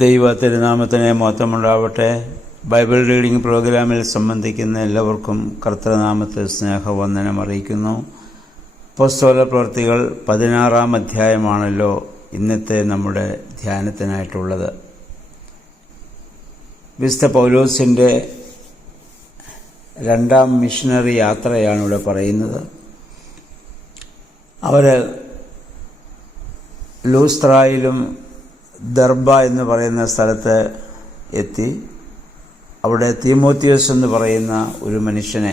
ദൈവ തിരുനാമത്തിന് മഹത്വമുണ്ടാവട്ടെ. Bible reading പ്രോഗ്രാമിൽ സംബന്ധിക്കുന്ന എല്ലാവർക്കും കർത്തൃനാമത്തിൽ സ്നേഹവന്ദനം അറിയിക്കുന്നു. അപ്പോസ്തല പ്രവൃത്തികൾ 16-ാം അധ്യായമാണല്ലോ ഇന്നത്തെ നമ്മുടെ ധ്യാനത്തിനായിട്ടുള്ളത്. വിശുദ്ധ പൗലോസിൻ്റെ രണ്ടാം മിഷണറി യാത്രയാണ് ഇവിടെ പറയുന്നത്. അവർ ലൂസ്ത്രായിലും ദർബ എന്ന് പറയുന്ന സ്ഥലത്ത് എത്തി. അവിടെ തീമോത്തിയോസ് എന്ന് പറയുന്ന ഒരു മനുഷ്യനെ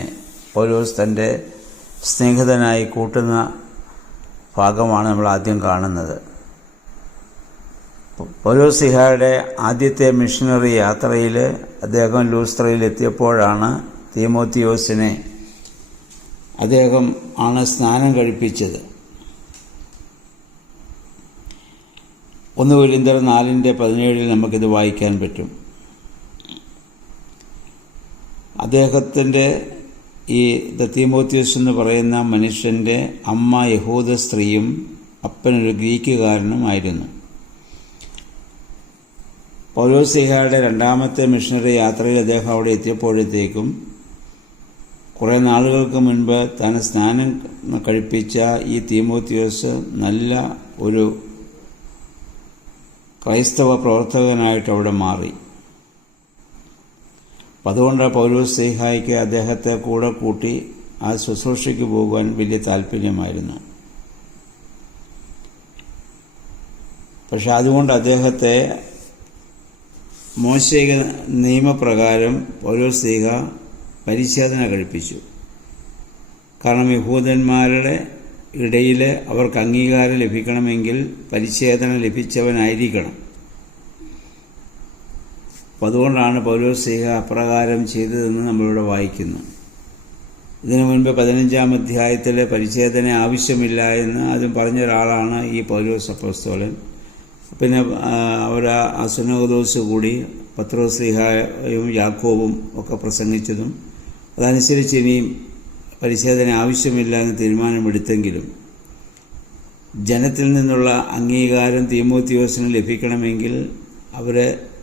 പൗലോസ് തൻ്റെ സ്നേഹിതനായി കൂട്ടുന്ന ഭാഗമാണ് നമ്മൾ ആദ്യം കാണുന്നത്. പൗലോസിഹായുടെ ആദ്യത്തെ മിഷണറി യാത്രയിൽ അദ്ദേഹം ലൂസ്ത്രയിൽ എത്തിയപ്പോഴാണ് തീമോത്തിയോസിനെ അദ്ദേഹം സ്നാനം കഴിപ്പിച്ചത്. 1 കൊരിന്ത്യർ 4:17 നമുക്കിത് വായിക്കാൻ പറ്റും. അദ്ദേഹത്തിൻ്റെ ഈ തീമോത്തിയോസ് എന്ന് പറയുന്ന മനുഷ്യൻ്റെ അമ്മ യഹൂദ സ്ത്രീയും അപ്പനൊരു ഗ്രീക്കുകാരനുമായിരുന്നു. പൗലോസിഹായുടെ രണ്ടാമത്തെ മിഷണറി യാത്രയിൽ അദ്ദേഹം അവിടെ എത്തിയപ്പോഴത്തേക്കും കുറേ നാളുകൾക്ക് മുൻപ് താൻ സ്നാനം കഴിപ്പിച്ച ഈ തീമോത്തിയോസ് നല്ല ഒരു ക്രൈസ്തവ പ്രവർത്തകനായിട്ട് അവിടെ മാറി. അതുകൊണ്ട് പൗലോസ്ലീഹായ്ക്ക് അദ്ദേഹത്തെ കൂടെ കൂട്ടി ആ ശുശ്രൂഷയ്ക്ക് പോകുവാൻ വലിയ താല്പര്യമായിരുന്നു. പക്ഷെ അതുകൊണ്ട് അദ്ദേഹത്തെ മോശെ നിയമപ്രകാരം പൗലോസ്ലീഹ പരിച്ഛേദന കഴിപ്പിച്ചു. കാരണം യഹൂദന്മാരുടെ ഇടയിൽ അവർക്ക് അംഗീകാരം ലഭിക്കണമെങ്കിൽ പരിച്ഛേദന ലഭിച്ചവനായിരിക്കണം. അപ്പം അതുകൊണ്ടാണ് പൗലോസ്ലീഹ അപ്രകാരം ചെയ്തതെന്ന് നമ്മളിവിടെ വായിക്കുന്നു. ഇതിനു മുൻപ് 15-ാം അധ്യായത്തിൽ പരിച്ഛേദന ആവശ്യമില്ല എന്ന് അതും പറഞ്ഞൊരാളാണ് ഈ പൗലോസ് അപ്പോസ്തലൻ. പിന്നെ ആ സുനഹദോസ് കൂടി പത്രോസ്ലീഹയും യാക്കോബും ഒക്കെ പ്രസംഗിച്ചതും അതനുസരിച്ച് ഇനിയും പരിച്ഛേദന ആവശ്യമില്ല എന്ന് തീരുമാനമെടുത്തെങ്കിലും ജനത്തിൽ നിന്നുള്ള അംഗീകാരം തീമോത്തിയോസിന് ലഭിക്കണമെങ്കിൽ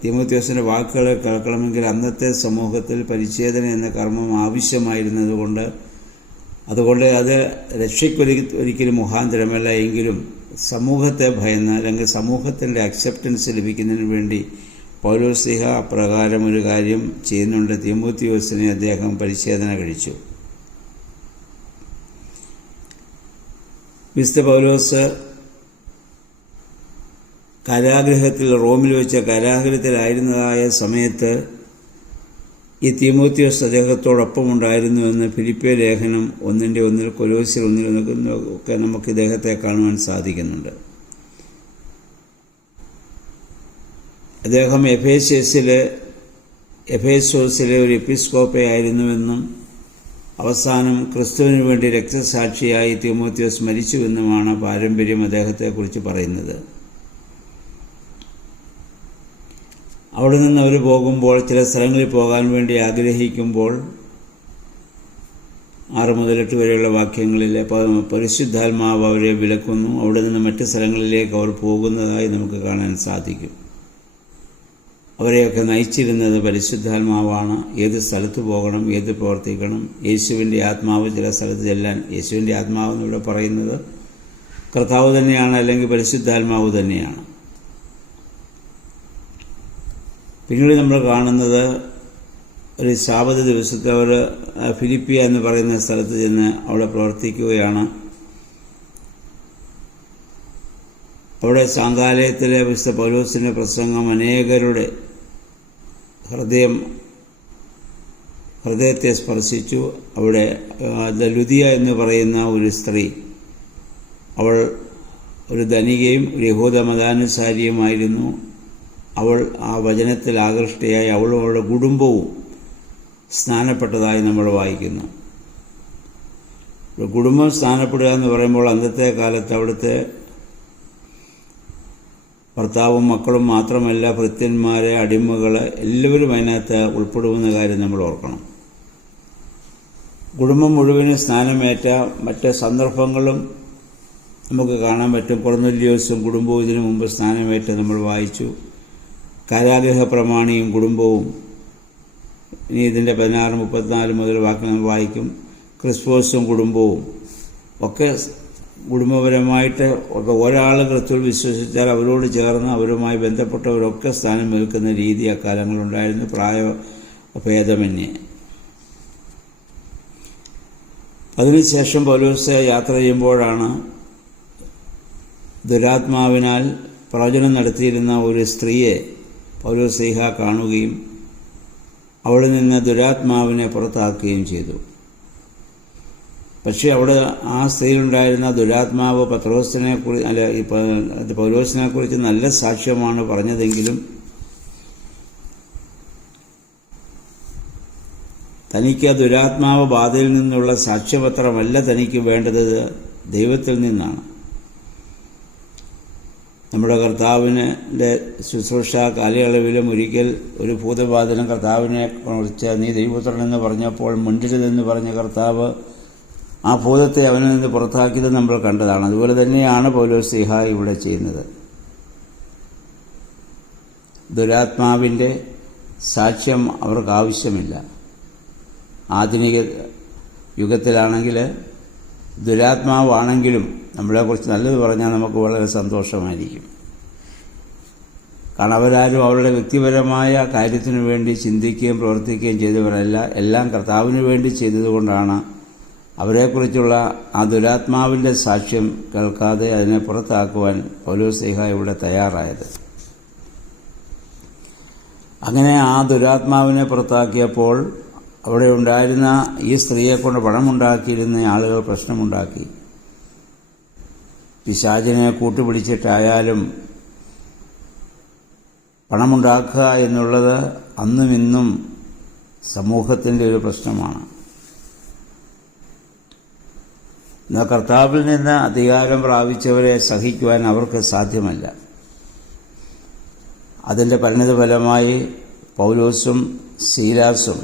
തീമോത്തിയോസിൻ്റെ വാക്കുകൾ കേൾക്കണമെങ്കിൽ അന്നത്തെ സമൂഹത്തിൽ പരിച്ഛേദന എന്ന കർമ്മം ആവശ്യമായിരുന്നതുകൊണ്ട് അതുകൊണ്ട് അത് രക്ഷയ്ക്കൊരിക്കലും മുഖാന്തരമല്ല, എങ്കിലും സമൂഹത്തെ ഭയന്ന് അല്ലെങ്കിൽ സമൂഹത്തിൻ്റെ അക്സെപ്റ്റൻസ് ലഭിക്കുന്നതിന് വേണ്ടി പൗലോസ്ലീഹ അപ്രകാരം ഒരു കാര്യം ചെയ്യുന്നുണ്ട്. തീമോത്തിയോസിനെ അദ്ദേഹം പരിച്ഛേദന കഴിച്ചു. വിശുദ്ധ പൗലോസ് റോമിൽ വെച്ച കാരാഗൃഹത്തിലായിരുന്നതായ സമയത്ത് ഈ തീമോത്തിയോസ് അദ്ദേഹത്തോടൊപ്പം ഉണ്ടായിരുന്നുവെന്ന് ഫിലിപ്പിയ ലേഖനം 1:1 കൊലോസ്യർ 1 ഒക്കെ നമുക്ക് ഇദ്ദേഹത്തെ കാണുവാൻ സാധിക്കുന്നുണ്ട്. അദ്ദേഹം എഫേസോസിലെ ഒരു എപ്പിസ്കോപ്പയായിരുന്നുവെന്നും അവസാനം ക്രിസ്തുവിന് വേണ്ടി രക്തസാക്ഷിയായി തീമോത്തിയോസ് മരിച്ചുവെന്നുമാണ് പാരമ്പര്യം അദ്ദേഹത്തെക്കുറിച്ച് പറയുന്നത്. അവിടെ നിന്ന് അവർ പോകുമ്പോൾ ചില സ്ഥലങ്ങളിൽ പോകാൻ വേണ്ടി ആഗ്രഹിക്കുമ്പോൾ 6-8 വരെയുള്ള വാക്യങ്ങളിൽ പരിശുദ്ധാത്മാവ് അവരെ വിലക്കുന്നു. അവിടെ നിന്ന് മറ്റ് സ്ഥലങ്ങളിലേക്ക് അവർ പോകുന്നതായി നമുക്ക് കാണാൻ സാധിക്കും. അവരെയൊക്കെ നയിച്ചിരുന്നത് പരിശുദ്ധാത്മാവാണ്. ഏത് സ്ഥലത്ത് പോകണം, ഏത് പ്രവർത്തിക്കണം, യേശുവിൻ്റെ ആത്മാവ് ചില സ്ഥലത്ത് ചെല്ലാൻ. യേശുവിൻ്റെ ആത്മാവ് എന്നിവിടെ പറയുന്നത് കർത്താവ് തന്നെയാണ്, അല്ലെങ്കിൽ പരിശുദ്ധാത്മാവ് തന്നെയാണ്. പിന്നീട് നമ്മൾ കാണുന്നത് ഒരു ശാബത ദിവസത്തെ അവർ ഫിലിപ്പിയ എന്ന് പറയുന്ന സ്ഥലത്ത് ചെന്ന് അവിടെ പ്രവർത്തിക്കുകയാണ്. അവിടെ സാങ്കാലയത്തിലെ വിശുദ്ധ പൗലോസിൻ്റെ പ്രസംഗം അനേകരുടെ ഹൃദയത്തെ സ്പർശിച്ചു. അവിടെ ലുദിയ എന്ന് പറയുന്ന ഒരു സ്ത്രീ, അവൾ ഒരു ധനികയും ഒരു യഹൂദ മതാനുസാരിയുമായിരുന്നു. അവൾ ആ വചനത്തിൽ ആകൃഷ്ടയായി അവളും അവളുടെ കുടുംബവും സ്നാനപ്പെട്ടതായി നമ്മൾ വായിക്കുന്നു. കുടുംബം സ്നാനപ്പെടുക എന്ന് പറയുമ്പോൾ അന്നത്തെ കാലത്ത് അവിടുത്തെ ഭർത്താവും മക്കളും മാത്രമല്ല, ഭൃത്യന്മാരെ, അടിമകൾ എല്ലാവരും അതിനകത്ത് ഉൾപ്പെടുമെന്ന കാര്യം നമ്മൾ ഓർക്കണം. കുടുംബം മുഴുവനും സ്നാനമേറ്റ മറ്റ് സന്ദർഭങ്ങളും നമുക്ക് കാണാൻ പറ്റും. കൊർന്നല്യോസും കുടുംബവും ഇതിനു മുമ്പ് സ്നാനമേറ്റ് നമ്മൾ വായിച്ചു. കാരാഗൃഹ പ്രമാണിയും കുടുംബവും. ഇനി ഇതിൻ്റെ 16-34 മുതൽ വാക്യങ്ങൾ വായിക്കും. ക്രിസ്പോസും കുടുംബവും ഒക്കെ കുടുംബപരമായിട്ട് ഒക്കെ ഒരാൾ ക്രിസ്തുവിൽ വിശ്വസിച്ചാൽ അവരോട് ചേർന്ന് അവരുമായി ബന്ധപ്പെട്ടവരൊക്കെ സ്ഥാനം ഏൽക്കുന്ന രീതി അക്കാലങ്ങളുണ്ടായിരുന്നു, പ്രായഭേദമന്യേ. അതിനുശേഷം പൗലോസ് യാത്ര ചെയ്യുമ്പോഴാണ് ദുരാത്മാവിനാൽ പ്രവചനം നടത്തിയിരുന്ന ഒരു സ്ത്രീയെ പൗലോസ്ലീഹ കാണുകയും അവിടെ നിന്ന് ദുരാത്മാവിനെ പുറത്താക്കുകയും ചെയ്തു. പക്ഷേ അവിടെ ആ സ്ത്രീയിലുണ്ടായിരുന്ന ദുരാത്മാവ് പൗലോസിനെ കുറിച്ച് നല്ല സാക്ഷ്യമാണ് പറഞ്ഞതെങ്കിലും തനിക്ക് ദുരാത്മാവ് ബാധയിൽ നിന്നുള്ള സാക്ഷ്യപത്രമല്ല തനിക്ക് വേണ്ടത്, ദൈവത്തിൽ നിന്നാണ്. നമ്മുടെ കർത്താവിൻ്റെ ശുശ്രൂഷ കാലയളവിലും ഒരിക്കൽ ഒരു ഭൂതബാധനം കർത്താവിനെ കുറിച്ച് നീ ദൈവപുത്രനെന്ന് പറഞ്ഞപ്പോൾ മുണ്ടിലെന്ന് പറഞ്ഞ കർത്താവ് ആ ഭൂതത്തെ അവനിൽ നിന്ന് പുറത്താക്കിയത് നമ്മൾ കണ്ടതാണ്. അതുപോലെ തന്നെയാണ് പൗലോസ്ലീഹ ഇവിടെ ചെയ്യുന്നത്. ദുരാത്മാവിൻ്റെ സാക്ഷ്യം അവർക്ക് ആവശ്യമില്ല. ആധുനിക യുഗത്തിലാണെങ്കിൽ ദുരാത്മാവാണെങ്കിലും നമ്മളെക്കുറിച്ച് നല്ലത് പറഞ്ഞാൽ നമുക്ക് വളരെ സന്തോഷമായിരിക്കും. കാരണം അവരാരും അവരുടെ വ്യക്തിപരമായ കാര്യത്തിനു വേണ്ടി ചിന്തിക്കുകയും പ്രവർത്തിക്കുകയും ചെയ്തവരല്ല, എല്ലാം കർത്താവിന് വേണ്ടി ചെയ്തതുകൊണ്ടാണ് അവരെക്കുറിച്ചുള്ള ആ ദുരാത്മാവിൻ്റെ സാക്ഷ്യം കേൾക്കാതെ അതിനെ പുറത്താക്കുവാൻ പൗലോസ്ലീഹ ഇവിടെ തയ്യാറായത്. അങ്ങനെ ആ ദുരാത്മാവിനെ പുറത്താക്കിയപ്പോൾ അവിടെ ഉണ്ടായിരുന്ന ഈ സ്ത്രീയെക്കൊണ്ട് പണമുണ്ടാക്കിയിരുന്ന ആളുകൾ പ്രശ്നമുണ്ടാക്കി. പിശാചിനെ കൂട്ടുപിടിച്ചിട്ടായാലും പണമുണ്ടാക്കുക എന്നുള്ളത് അന്നും ഇന്നും സമൂഹത്തിൻ്റെ ഒരു പ്രശ്നമാണ്. എന്നാൽ കർത്താവിൽ നിന്ന് അധികാരം പ്രാപിച്ചവരെ സഹിക്കുവാൻ അവർക്ക് സാധ്യമല്ല. അതിൻ്റെ പരിണിതഫലമായി പൗലോസും സീലാസും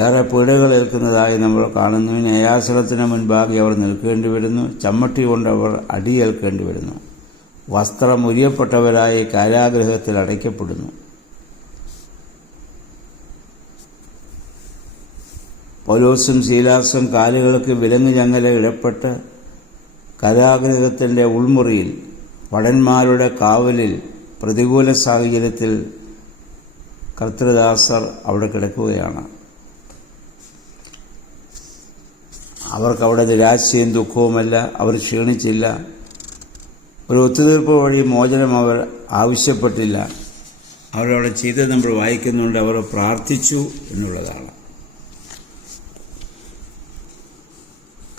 ഏറെ പീഡകൾ ഏൽക്കുന്നതായി നമ്മൾ കാണുന്നു. ന്യായാസനത്തിന് മുൻപാകെ അവർ നിൽക്കേണ്ടി വരുന്നു. ചമ്മട്ടി കൊണ്ട് അവർ അടിയേൽക്കേണ്ടി വരുന്നു. വസ്ത്രം ഉരിയപ്പെട്ടവരായി കാരാഗൃഹത്തിൽ അടയ്ക്കപ്പെടുന്നു. പൗലോസും സീലാസും കാലുകൾക്ക് വിലങ്ങ് ചങ്ങല ഇടപെട്ട് കാരാഗൃഹത്തിൻ്റെ ഉൾമുറിയിൽ ഭടന്മാരുടെ കാവലിൽ പ്രതികൂല സാഹചര്യത്തിൽ കർത്തൃദാസർ അവിടെ കിടക്കുകയാണ്. അവർക്കവിടെ നിരാശയും ദുഃഖവുമല്ല. അവർ ക്ഷീണിച്ചില്ല. ഒരു ഒത്തുതീർപ്പ് വഴി മോചനം അവർ ആവശ്യപ്പെട്ടില്ല. അവരവിടെ ചെയ്തത് നമ്മൾ വായിക്കുന്നുണ്ട്. അവർ പ്രാർത്ഥിച്ചു എന്നുള്ളതാണ്.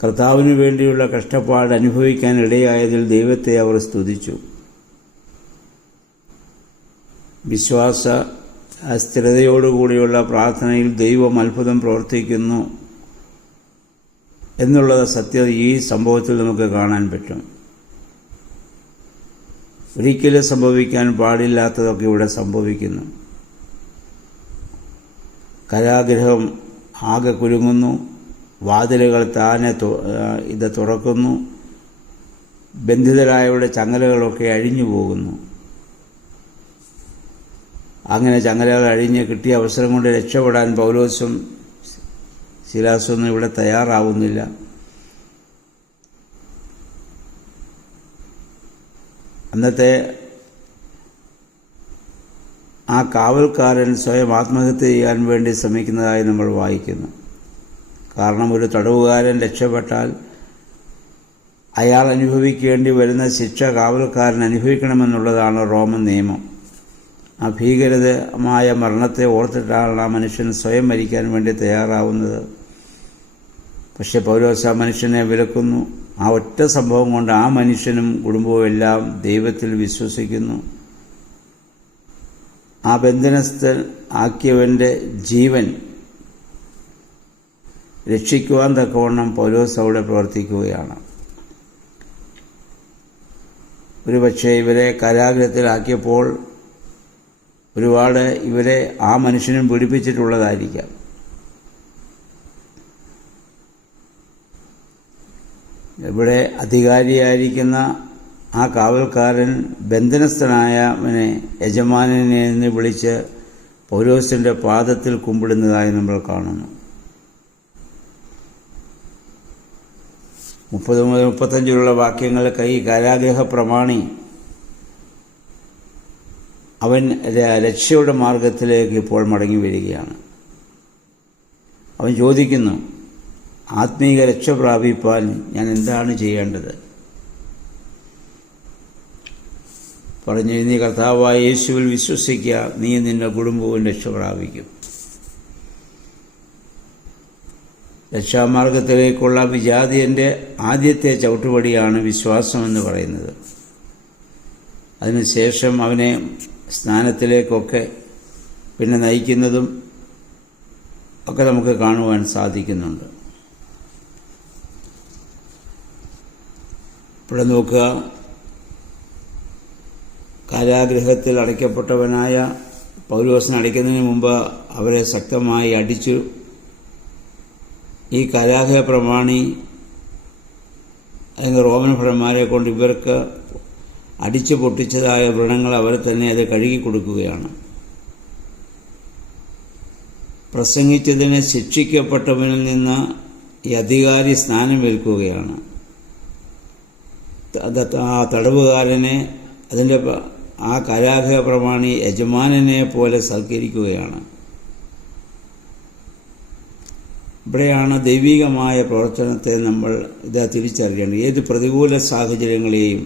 കർത്താവിന് വേണ്ടിയുള്ള കഷ്ടപ്പാട് അനുഭവിക്കാൻ ഇടയായതിൽ ദൈവത്തെ അവർ സ്തുതിച്ചു. വിശ്വാസ സ്ഥിരതയോടുകൂടിയുള്ള പ്രാർത്ഥനയിൽ ദൈവം അത്ഭുതം പ്രവർത്തിക്കുന്നു എന്നുള്ളത് സത്യത ഈ സംഭവത്തിൽ നമുക്ക് കാണാൻ പറ്റും. ഒരിക്കലും സംഭവിക്കാൻ പാടില്ലാത്തതൊക്കെ ഇവിടെ സംഭവിക്കുന്നു. കാരാഗൃഹം ആകെ കുലുങ്ങുന്നു. വാതിലുകൾ താനെ ഇത് തുറക്കുന്നു. ബന്ധിതരായവരുടെ ചങ്ങലകളൊക്കെ അഴിഞ്ഞു പോകുന്നു. അങ്ങനെ ചങ്ങലകൾ അഴിഞ്ഞ് കിട്ടിയ അവസരം കൊണ്ട് രക്ഷപ്പെടാൻ പൗലോസും സീലാസൊന്നും ഇവിടെ തയ്യാറാവുന്നില്ല. അന്നത്തെ ആ കാവൽക്കാരൻ സ്വയം ആത്മഹത്യ ചെയ്യാൻ വേണ്ടി ശ്രമിക്കുന്നതായി നമ്മൾ വായിക്കുന്നു. കാരണം ഒരു തടവുകാരൻ രക്ഷപ്പെട്ടാൽ അയാൾ അനുഭവിക്കേണ്ടി വരുന്ന ശിക്ഷ കാവൽക്കാരൻ അനുഭവിക്കണമെന്നുള്ളതാണ് റോമൻ നിയമം. ആ ഭീകരമായ മരണത്തെ ഓർത്തിട്ടാണ് ആ മനുഷ്യൻ സ്വയം മരിക്കാൻ വേണ്ടി തയ്യാറാവുന്നത്. പക്ഷെ പൗലോസ് ആ മനുഷ്യനെ വിലക്കുന്നു. ആ ഒറ്റ സംഭവം കൊണ്ട് ആ മനുഷ്യനും കുടുംബവും എല്ലാം ദൈവത്തിൽ വിശ്വസിക്കുന്നു. ആ ബന്ധനസ്ഥൻ ആക്കിയവൻ്റെ ജീവൻ രക്ഷിക്കുവാൻ തക്കവണ്ണം പൗലോസ് അവിടെ പ്രവർത്തിക്കുകയാണ്. ഒരുപക്ഷെ ഇവരെ കാരാഗൃഹത്തിലാക്കിയപ്പോൾ ഒരുപാട് ഇവരെ ആ മനുഷ്യനും പീഡിപ്പിച്ചിട്ടുള്ളതായിരിക്കാം. ഇവിടെ അധികാരിയായിരിക്കുന്ന ആ കാവൽക്കാരൻ ബന്ധനസ്ഥനായവനെ യജമാനനെ എന്ന് വിളിച്ച് പൗലോസിൻ്റെ പാദത്തിൽ കുമ്പിടുന്നതായി നമ്മൾ കാണുന്നു. 30 മുതൽ 35 വാക്യങ്ങൾ കാരാഗ്രഹ പ്രമാണി അവൻ രക്ഷയുടെ മാർഗത്തിലേക്ക് ഇപ്പോൾ മടങ്ങി വരികയാണ്. അവൻ ചോദിക്കുന്നു, ആത്മീക രക്ഷ പ്രാപിപ്പാൻ ഞാൻ എന്താണ് ചെയ്യേണ്ടത്? പറഞ്ഞു, നീ കർത്താവായ യേശുവിൽ വിശ്വസിക്കുക, നീ നിന്റെ കുടുംബവും രക്ഷ പ്രാപിക്കും. രക്ഷാമാർഗത്തിലേക്കുള്ള വിജാതീയൻ്റെ ആദ്യത്തെ ചവിട്ടുപടിയാണ് വിശ്വാസമെന്ന് പറയുന്നത്. അതിനുശേഷം അവനെ സ്നാനത്തിലേക്കൊക്കെ പിന്നെ നയിക്കുന്നതും ഒക്കെ നമുക്ക് കാണുവാൻ സാധിക്കുന്നുണ്ട്. ഇവിടെ നോക്കുക, കാരാഗൃഹത്തിൽ അടയ്ക്കപ്പെട്ടവനായ പൗലോസിനെ അടയ്ക്കുന്നതിന് മുമ്പ് അവരെ ശക്തമായി അടിച്ചു. ഈ കാരാഗ്രഹ പ്രമാണി അല്ലെങ്കിൽ റോമൻ ഭടന്മാരെ കൊണ്ട് ഇവർക്ക് അടിച്ചു പൊട്ടിച്ചതായ വ്രണങ്ങൾ അവർ തന്നെ അത് കഴുകി കൊടുക്കുകയാണ്. പ്രസംഗിച്ചതിന് ശിക്ഷിക്കപ്പെട്ടവനിൽ നിന്ന് ഈ അധികാരി സ്ഥാനമേൽക്കുകയാണ്. ആ തടവുകാരനെ അതിൻ്റെ ആ കാരാഗ്രഹ പ്രമാണി യജമാനനെ പോലെ സൽക്കരിക്കുകയാണ്. ഇവിടെയാണ് ദൈവികമായ പ്രവർത്തനത്തെ നമ്മൾ തിരിച്ചറിയേണ്ടത്. ഏത് പ്രതികൂല സാഹചര്യങ്ങളെയും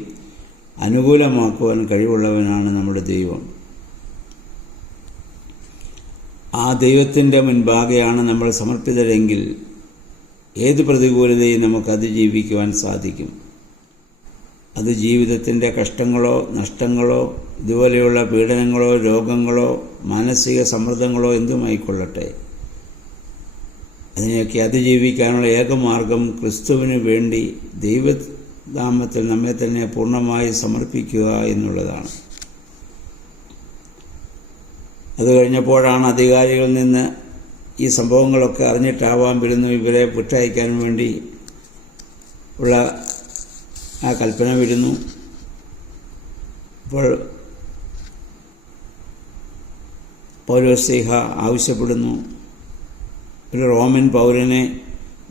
അനുകൂലമാക്കുവാൻ കഴിവുള്ളവനാണ് നമ്മുടെ ദൈവം. ആ ദൈവത്തിൻ്റെ മുൻപാകെയാണ് നമ്മൾ സമർപ്പിതരെങ്കിൽ ഏത് പ്രതികൂലതയും നമുക്ക് അതിജീവിക്കുവാൻ സാധിക്കും. അത് ജീവിതത്തിൻ്റെ കഷ്ടങ്ങളോ നഷ്ടങ്ങളോ ഇതുപോലെയുള്ള പീഡനങ്ങളോ രോഗങ്ങളോ മാനസിക സമ്മർദ്ദങ്ങളോ എന്തുമായിക്കൊള്ളട്ടെ, അതിനെയൊക്കെ അതിജീവിക്കാനുള്ള ഏകമാർഗം ക്രിസ്തുവിന് വേണ്ടി ദൈവനാമത്തിൽ നമ്മെ തന്നെ പൂർണ്ണമായി സമർപ്പിക്കുക എന്നുള്ളതാണ്. അത് കഴിഞ്ഞപ്പോഴാണ് അധികാരികളിൽ നിന്ന് ഈ സംഭവങ്ങളൊക്കെ അറിഞ്ഞിട്ടാവാൻ വരുന്നു ഇവരെ വിട്ടയക്കാൻ വേണ്ടി ഉള്ള ആ കൽപ്പന വരുന്നു. അപ്പോൾ പൗലോസ്ലീഹ ആവശ്യപ്പെടുന്നു, ഒരു റോമൻ പൗരനെ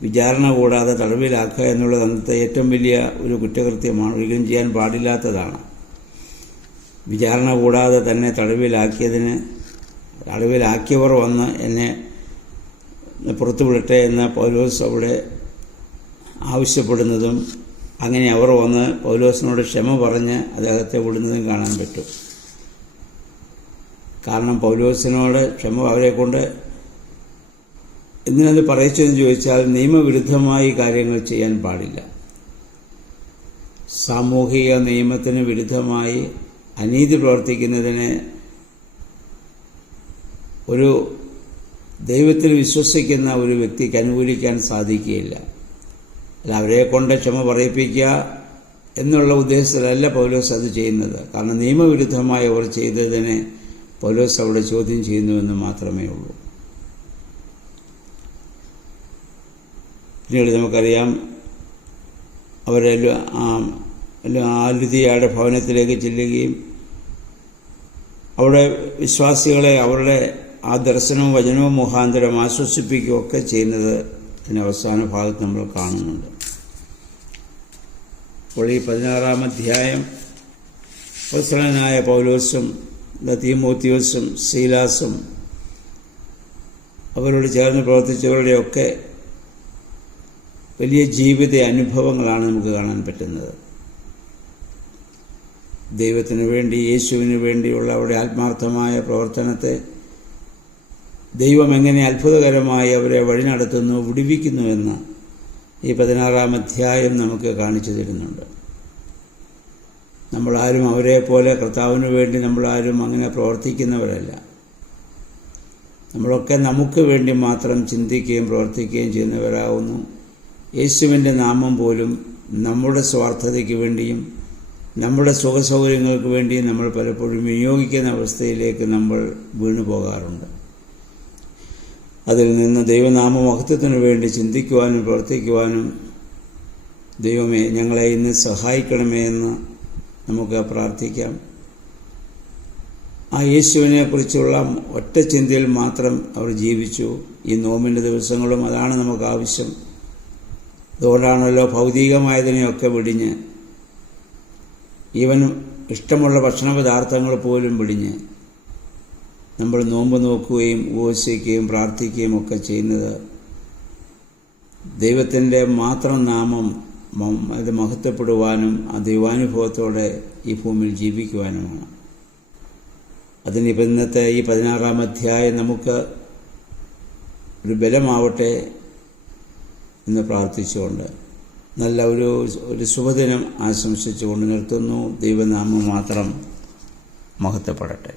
വിചാരണ കൂടാതെ തടവിലാക്കുക എന്നുള്ളത് അന്നത്തെ ഏറ്റവും വലിയ ഒരു കുറ്റകൃത്യമാണ്, ഒരിക്കലും ചെയ്യാൻ പാടില്ലാത്തതാണ്. വിചാരണ കൂടാതെ തന്നെ തടവിലാക്കിയവർ വന്ന് എന്നെ പുറത്തു വിടട്ടെ എന്ന് പൗലോസ് അവിടെ ആവശ്യപ്പെടുന്നതും അങ്ങനെ അവർ വന്ന് പൗലോസിനോട് ക്ഷമ പറഞ്ഞ് അദ്ദേഹത്തെ വിടുന്നതും കാണാൻ പറ്റും. കാരണം പൗലോസിനോട് ക്ഷമ അവരെ കൊണ്ട് എന്തിനത് പറയിച്ചതെന്ന് ചോദിച്ചാൽ നിയമവിരുദ്ധമായി കാര്യങ്ങൾ ചെയ്യാൻ പാടില്ല. സാമൂഹിക നിയമത്തിന് വിരുദ്ധമായി അനീതി പ്രവർത്തിക്കുന്നതിന് ഒരു ദൈവത്തിൽ വിശ്വസിക്കുന്ന ഒരു വ്യക്തിക്ക് അനുകൂലിക്കാൻ സാധിക്കുകയില്ല. അല്ല, അവരെ കൊണ്ട് ക്ഷമ പറയിപ്പിക്കുക എന്നുള്ള ഉദ്ദേശത്തിലല്ല പൗലോസ് അത് ചെയ്യുന്നത്. കാരണം നിയമവിരുദ്ധമായി അവർ ചെയ്തതിനെ പൗലോസ് അവിടെ ചോദ്യം ചെയ്യുന്നുവെന്ന് മാത്രമേ ഉള്ളൂ. പിന്നീട് നമുക്കറിയാം, ആ ലുദിയയുടെ ഭവനത്തിലേക്ക് ചെല്ലുകയും അവിടെ വിശ്വാസികളെ അവരുടെ ആ ദർശനവും വചനവും മുഖാന്തരം ആശ്വസിപ്പിക്കുകയൊക്കെ ചെയ്യുന്നത് അതിന് അവസാന ഭാഗത്ത് നമ്മൾ കാണുന്നുണ്ട്. അപ്പോൾ ഈ 16-ാം അധ്യായം അപ്പോസ്തലനായ പൗലോസും തീമോത്തിയോസും സീലാസും അവരോട് ചേർന്ന് പ്രവർത്തിച്ചവരുടെയൊക്കെ വലിയ ജീവിത അനുഭവങ്ങളാണ് നമുക്ക് കാണാൻ പറ്റുന്നത്. ദൈവത്തിന് വേണ്ടി, യേശുവിന് വേണ്ടിയുള്ള അവരുടെ ആത്മാർത്ഥമായ പ്രവർത്തനത്തെ ദൈവം എങ്ങനെ അത്ഭുതകരമായി അവരെ വഴി നടത്തുന്നു, വിടുവിക്കുന്നുവെന്ന് ഈ 16-ാം അധ്യായം നമുക്ക് കാണിച്ചു തരുന്നുണ്ട്. നമ്മളാരും അവരെ പോലെ കർത്താവിന് വേണ്ടി നമ്മളാരും അങ്ങനെ പ്രവർത്തിക്കുന്നവരല്ല. നമ്മളൊക്കെ നമുക്ക് വേണ്ടി മാത്രം ചിന്തിക്കുകയും പ്രവർത്തിക്കുകയും ചെയ്യുന്നവരാകുന്നു. യേശുവിൻ്റെ നാമം പോലും നമ്മുടെ സ്വാർത്ഥതയ്ക്ക് വേണ്ടിയും നമ്മുടെ സുഖസൗകര്യങ്ങൾക്ക് വേണ്ടിയും നമ്മൾ പലപ്പോഴും വിനിയോഗിക്കുന്ന അവസ്ഥയിലേക്ക് നമ്മൾ വീണു പോകാറുണ്ട്. അതിൽ നിന്ന് ദൈവനാമമഹത്വത്തിനു വേണ്ടി ചിന്തിക്കുവാനും പ്രവർത്തിക്കുവാനും ദൈവമേ ഞങ്ങളെ ഇന്ന് സഹായിക്കണമേ എന്ന് നമുക്ക് പ്രാർത്ഥിക്കാം. ആ യേശുവിനെ കുറിച്ചുള്ള ഒറ്റ ചിന്തയിൽ മാത്രം അവർ ജീവിച്ചു. ഈ നോമ്പിൻ്റെ ദിവസങ്ങളും അതാണ് നമുക്ക് ആവശ്യം. അതുകൊണ്ടാണല്ലോ ഭൗതികമായതിനെയൊക്കെ വെടിഞ്ഞ്, ഈവൻ ഇഷ്ടമുള്ള ഭക്ഷണ പദാർത്ഥങ്ങൾ പോലും വെടിഞ്ഞ് നമ്മൾ നോമ്പ് നോക്കുകയും ഉപവസിക്കുകയും പ്രാർത്ഥിക്കുകയും ഒക്കെ ചെയ്യുന്നത് ദൈവത്തിൻ്റെ മാത്രം നാമം ഇത് മഹത്വപ്പെടുവാനും ആ ദൈവാനുഭവത്തോടെ ഈ ഭൂമിയിൽ ജീവിക്കുവാനുമാണ്. അതിനിപ്പോൾ ഇന്നത്തെ ഈ 16-ാം അധ്യായം നമുക്ക് ഒരു ബലമാവട്ടെ എന്ന് പ്രാർത്ഥിച്ചുകൊണ്ട് നല്ല ഒരു ശുഭദിനം ആശംസിച്ചുകൊണ്ട് നിർത്തുന്നു. ദൈവനാമം മാത്രം മഹത്വപ്പെടട്ടെ.